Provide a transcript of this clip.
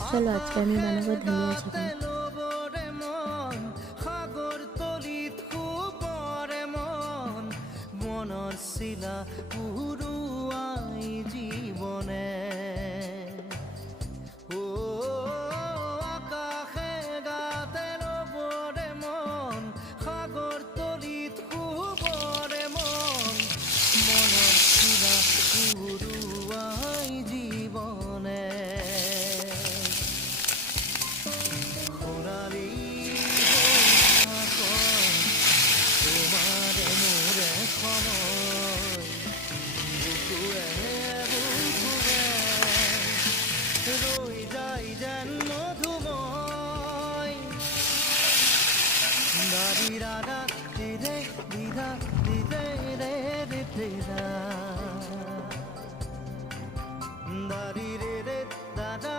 চলো আজকে আমি বানাবো ধনিয়া চাটনি। সাগৰ তলিত শুবৰে মনৰ চিলা উৰুৱাই জীৱনে আকাশে গাতে ল'বৰে সাগৰ তলিত শুবৰে মনৰ চিলা উৰুৱাই জীৱনে সোণালী তোমাৰে মোৰে সময় বুকুৱে বুকুৱে ৰৈ যায় যেন মধুময় দাৰি ৰাধা দিদে দিদা দিদে ৰে দিদা দাৰি ৰে ৰে দাদা